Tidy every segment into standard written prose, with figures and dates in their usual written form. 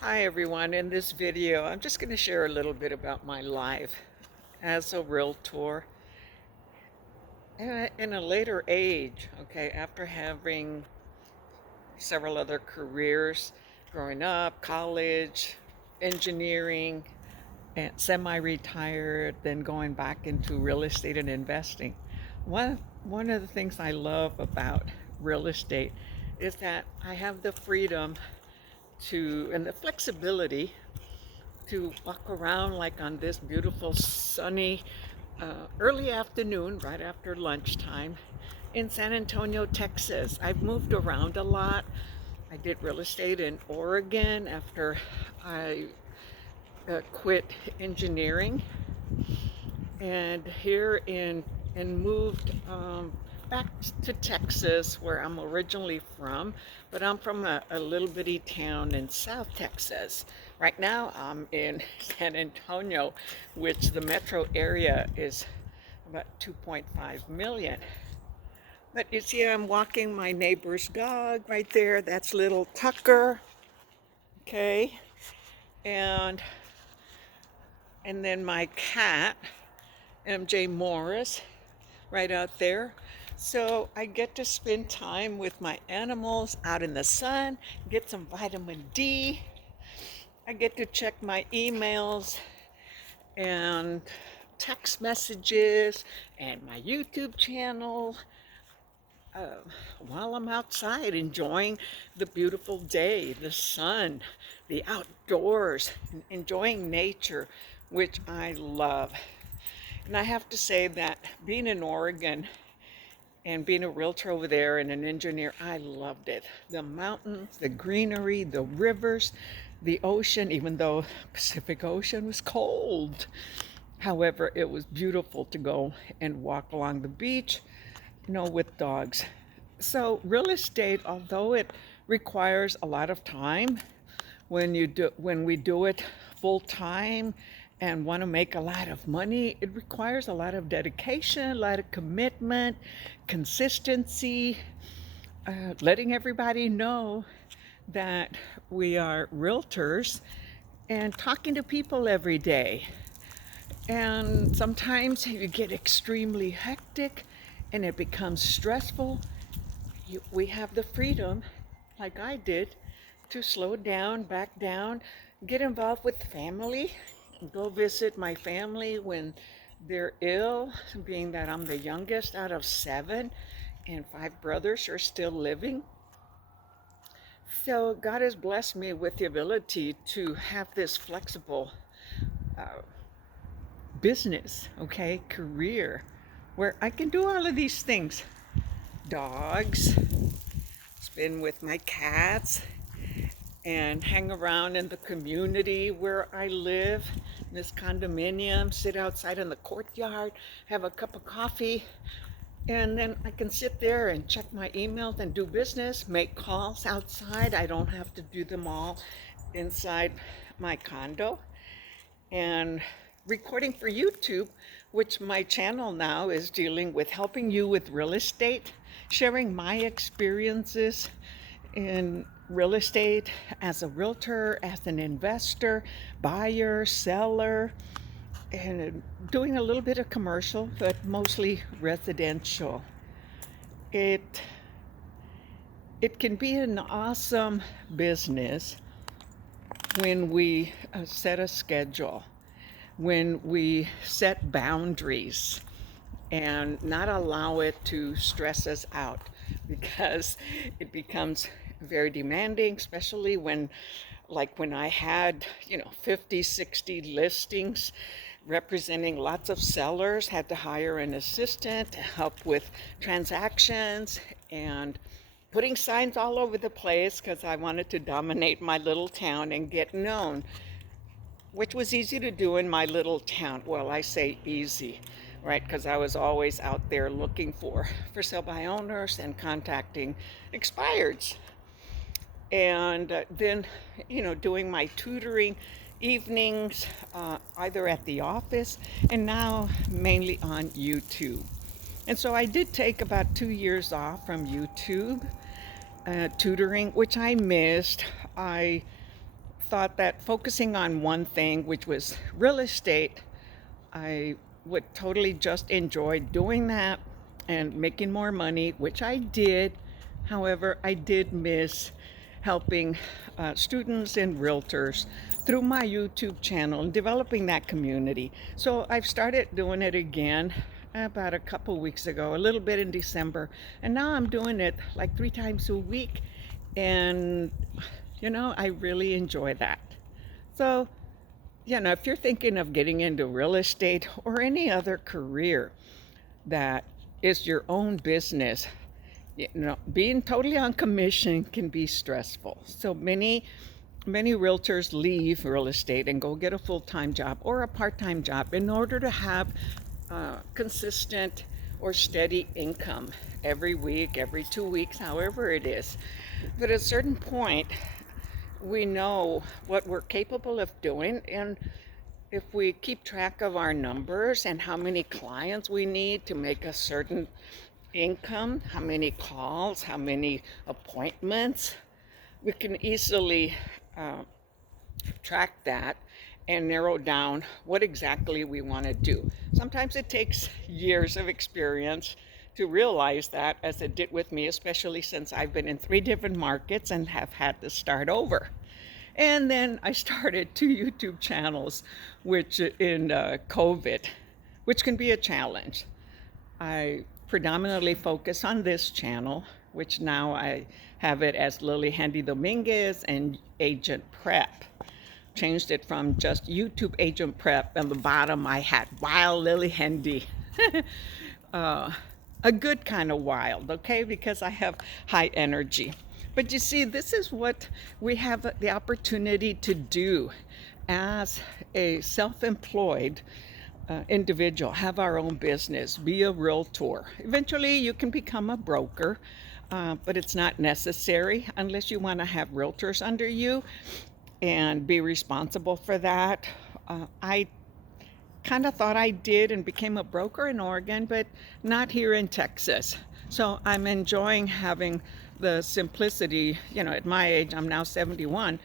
Hi everyone, in this video I'm just going to share a little bit about my life as a realtor in a later age, okay, after having several other careers growing up, college, engineering, and semi-retired, then going back into real estate and investing. One of the things I love about real estate is that I have the freedom to and the flexibility to walk around like on this beautiful sunny early afternoon, right after lunchtime in San Antonio, Texas. I've moved around a lot. I did real estate in Oregon after I quit engineering, and here in and moved back to Texas, where I'm originally from, but I'm from a little bitty town in South Texas. Right now, I'm in San Antonio, which the metro area is about 2.5 million. But you see, I'm walking my neighbor's dog right there. That's little Tucker, okay, and and then my cat, MJ Morris, right out there. So I get to spend time with my animals out in the sun, get some vitamin D. I get to check my emails and text messages and my YouTube channel uh, while I'm outside enjoying the beautiful day, the sun, the outdoors, enjoying nature, which I love. And I have to say that being in Oregon and being a realtor over there and an engineer, I loved it. The mountains, the greenery, the rivers, the ocean, even though Pacific Ocean was cold. However, it was beautiful to go and walk along the beach, with dogs. So real estate, although it requires a lot of time, when we do it full time and want to make a lot of money, it requires a lot of dedication, a lot of commitment, consistency, letting everybody know that we are realtors and talking to people every day. And sometimes you get extremely hectic and it becomes stressful. We have the freedom, like I did, to slow down, back down, get involved with family, go visit my family when they're ill, being that I'm the youngest out of seven and five brothers are still living. So God has blessed me with the ability to have this flexible uh, business, okay, career, where I can do all of these things. Dogs, spend with my cats, and hang around in the community where I live, in this condominium, sit outside in the courtyard, have a cup of coffee, and then I can sit there and check my emails and do business, make calls outside. I don't have to do them all inside my condo. And recording for YouTube, which my channel now is dealing with helping you with real estate, sharing my experiences in real estate as a realtor, as an investor, buyer, seller, and doing a little bit of commercial, but mostly residential. It it can be an awesome business when we set a schedule, when we set boundaries and not allow it to stress us out, because it becomes very demanding, especially when I had 50 60 listings representing lots of sellers, had to hire an assistant to help with transactions and putting signs all over the place because I wanted to dominate my little town and get known, which was easy to do in my little town. Well, I say easy, right? Because I was always out there looking for sale by owners and contacting expireds. And then, doing my tutoring evenings, either at the office and now mainly on YouTube. And so I did take about 2 years off from YouTube tutoring, which I missed. I thought that focusing on one thing, which was real estate, I would totally just enjoy doing that and making more money, which I did. However, I did miss helping students and realtors through my YouTube channel and developing that community. So I've started doing it again about a couple weeks ago, a little bit in December, and now I'm doing it like 3 times a week, and I really enjoy that. So if you're thinking of getting into real estate or any other career that is your own business, being totally on commission can be stressful. So many realtors leave real estate and go get a full-time job or a part-time job in order to have consistent or steady income every week, every 2 weeks, however it is. But at a certain point, we know what we're capable of doing, and if we keep track of our numbers and how many clients we need to make a certain income, how many calls, how many appointments, we can easily track that and narrow down what exactly we want to do. Sometimes it takes years of experience to realize that, as it did with me, especially since I've been in 3 different markets and have had to start over. And then I started 2 YouTube channels, which in COVID, which can be a challenge. I predominantly focus on this channel, which now I have it as Lillie Handy Dominguez and Agent Prep. Changed it from just YouTube Agent Prep. On the bottom I had Wild Lillie Handy. A good kind of wild, okay, because I have high energy. But you see, this is what we have the opportunity to do as a self-employed individual, have our own business, be a realtor. Eventually you can become a broker, but it's not necessary unless you want to have realtors under you and be responsible for that. I kind of thought I did and became a broker in Oregon, but not here in Texas. So I'm enjoying having the simplicity, at my age, I'm now 71,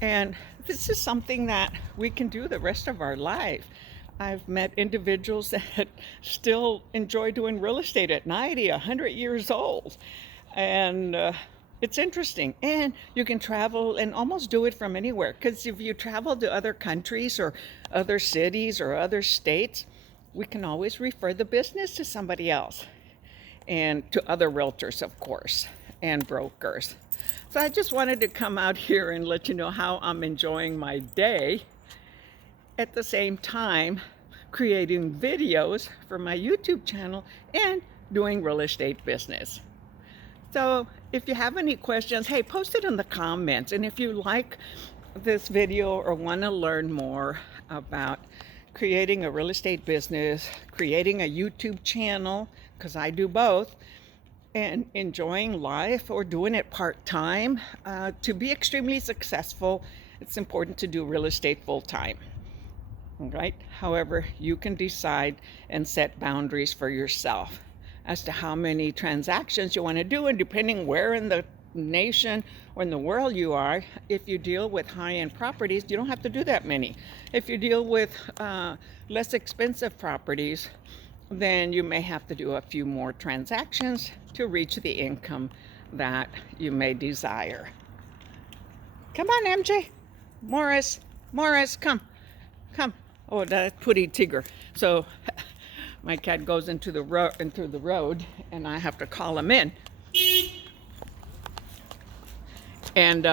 and this is something that we can do the rest of our life. I've met individuals that still enjoy doing real estate at 90, 100 years old. And it's interesting. And you can travel and almost do it from anywhere. Because if you travel to other countries or other cities or other states, we can always refer the business to somebody else. And to other realtors, of course, and brokers. So I just wanted to come out here and let you know how I'm enjoying my day. At the same time, creating videos for my YouTube channel and doing real estate business. So if you have any questions, hey, post it in the comments. And if you like this video or want to learn more about creating a real estate business, creating a YouTube channel, because I do both, and enjoying life or doing it part-time, to be extremely successful, it's important to do real estate full-time. Right? However, you can decide and set boundaries for yourself as to how many transactions you want to do, and depending where in the nation or in the world you are, if you deal with high-end properties, you don't have to do that many. If you deal with less expensive properties, then you may have to do a few more transactions to reach the income that you may desire. Come on, MJ. Morris, come. Oh, that pretty Tigger. So my cat goes into the road, and I have to call him in. And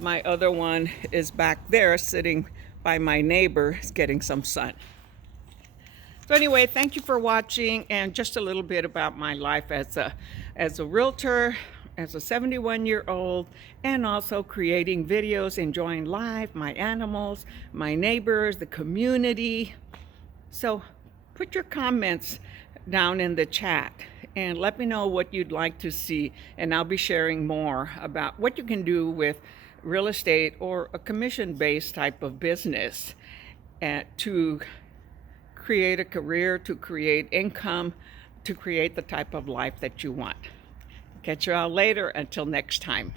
my other one is back there sitting by my neighbor getting some sun. So anyway, thank you for watching, and just a little bit about my life as a realtor, as a 71-year-old, and also creating videos, enjoying life, my animals, my neighbors, the community. So put your comments down in the chat and let me know what you'd like to see, and I'll be sharing more about what you can do with real estate or a commission-based type of business to create a career, to create income, to create the type of life that you want. Catch you all later. Until next time.